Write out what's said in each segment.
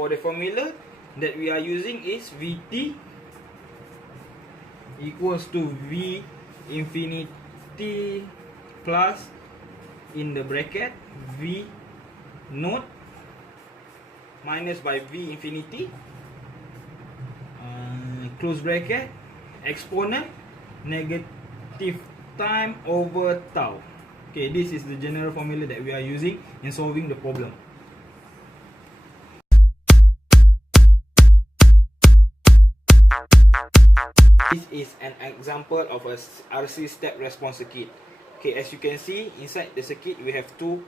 For the formula that we are using is Vt equals to V infinity plus in the bracket V naught minus by V infinity close bracket exponent negative time over tau. Okay, this is the general formula that we are using in solving the problem. This is an example of a RC step response circuit. Okay, as you can see inside the circuit we have two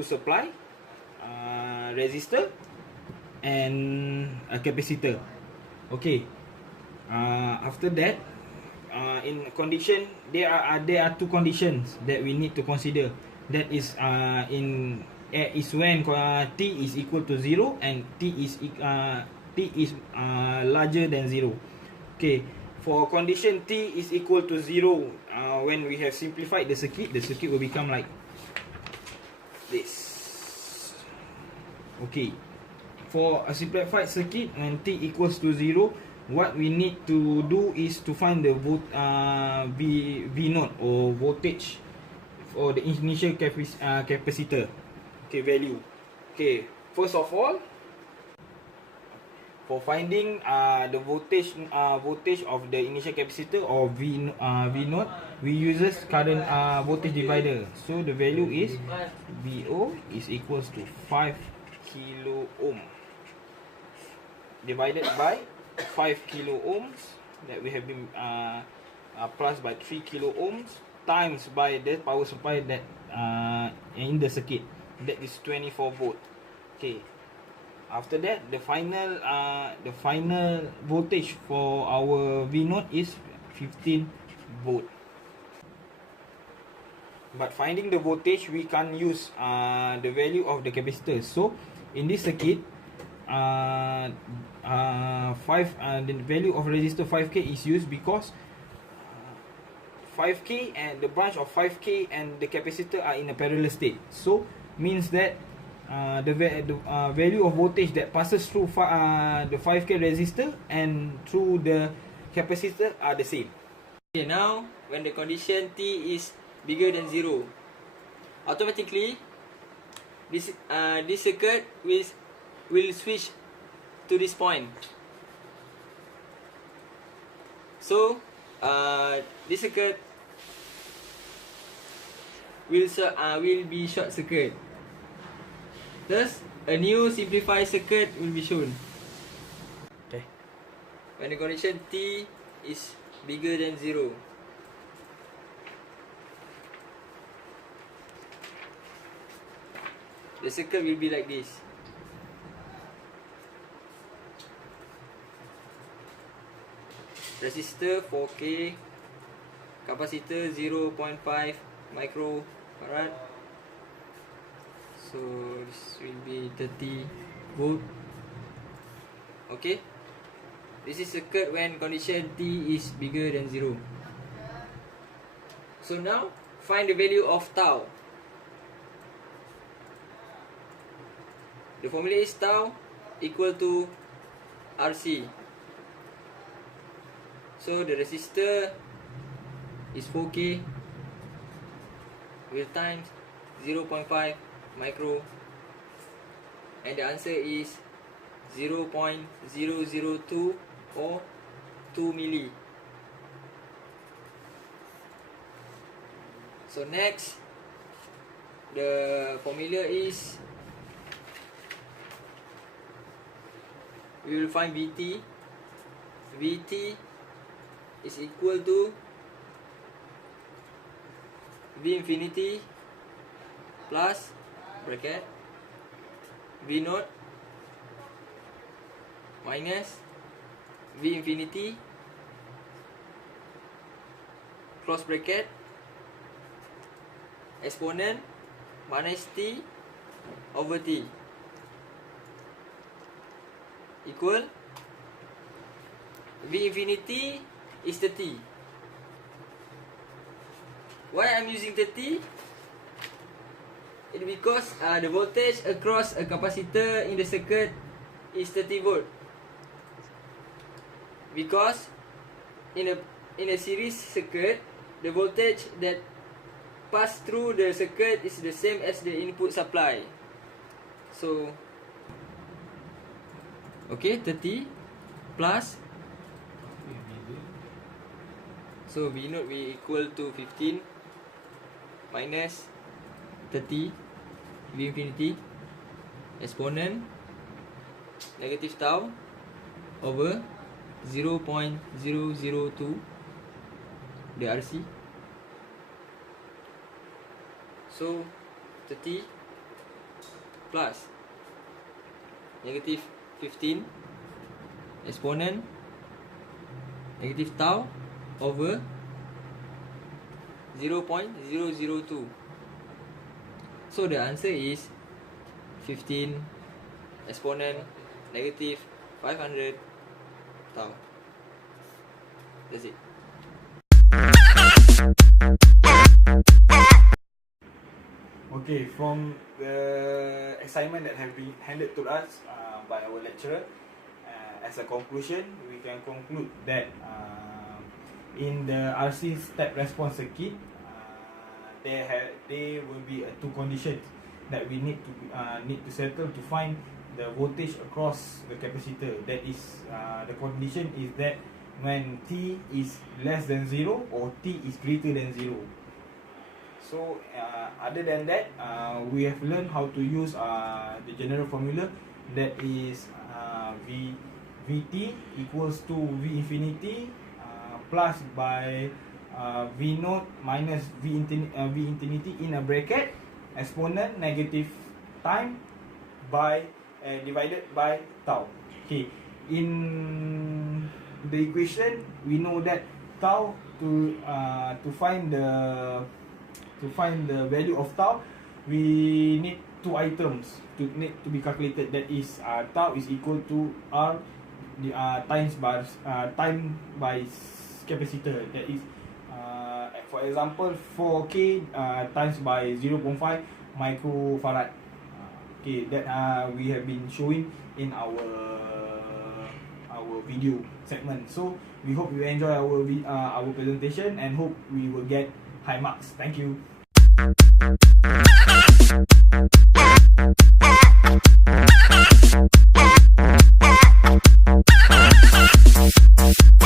supply, resistor and a capacitor. Okay, after that, in condition there are two conditions that we need to consider. That is when t is equal to 0 and t is larger than 0. Okay, for condition t is equal to 0, when we have simplified the circuit will become like this. Okay, for a simplified circuit when t equals to 0, what we need to do is to find the V naught or voltage for the initial capacitor. Okay, value. Okay, first of all, for finding the voltage of the initial capacitor or V naught, we uses current voltage divider. So the value is VO is equals to 5 kilo ohm divided by 5 kilo ohms that we have been plus by 3 kilo ohms times by the power supply that in the circuit, that is 24 volt. Okay, after that the final voltage for our V naught is 15 volt. But finding the voltage, we can't use the value of the capacitor. So in this circuit, the value of resistor 5k is used because 5k and the branch of 5k and the capacitor are in a parallel state. So means that the value of voltage that passes through the 5k resistor and through the capacitor are the same. Okay, now when the condition t is bigger than 0, automatically this circuit will switch to this point. So this circuit will be short circuit. Thus a new simplified circuit will be shown. Okay, when the condition t is bigger than 0. The circuit will be like this. Resistor 4k, capacitor 0.5 microfarad. So this will be 30 volt. Okay, this is circuit when condition t is bigger than 0. So now find the value of tau. The formula is tau equal to RC. So the resistor is 4k with times 0.5 micro, and the answer is 0.002 or 2 milli. So next, the formula is, we will find Vt. Vt is equal to V infinity plus bracket V naught minus V infinity close bracket exponent minus t over t equal V infinity is 30. Why I'm using 30? It because the voltage across a capacitor in the circuit is 30 volt. Because in a series circuit, the voltage that pass through the circuit is the same as the input supply. So, okay, 30 plus. So V naught will equal to 15 minus 30 V infinity exponent negative tau over 0.002 the RC. So 30 plus negative 15 exponent negative tau over 0.002. So the answer is 15 exponent negative 500 tau. That's it. Okay, from the assignment that have been handed to us by our lecturer, as a conclusion, we can conclude that in the RC step response circuit, there will be two conditions that we need to settle to find the voltage across the capacitor. That is, the condition is that when T is less than 0 or T is greater than 0. So other than that, we have learned how to use the general formula, that is Vt equals to V infinity plus by V naught minus V infinity in a bracket exponent negative time by divided by tau. Okay, in the equation we know that tau to find the value of tau, we need two items to be calculated. That is, tau is equal to R times by time by capacitor. That is, for example, 4K times by 0.5 microfarad. Okay, that we have been showing in our video segment. So we hope you enjoy our presentation and hope we will get high marks. Thank you.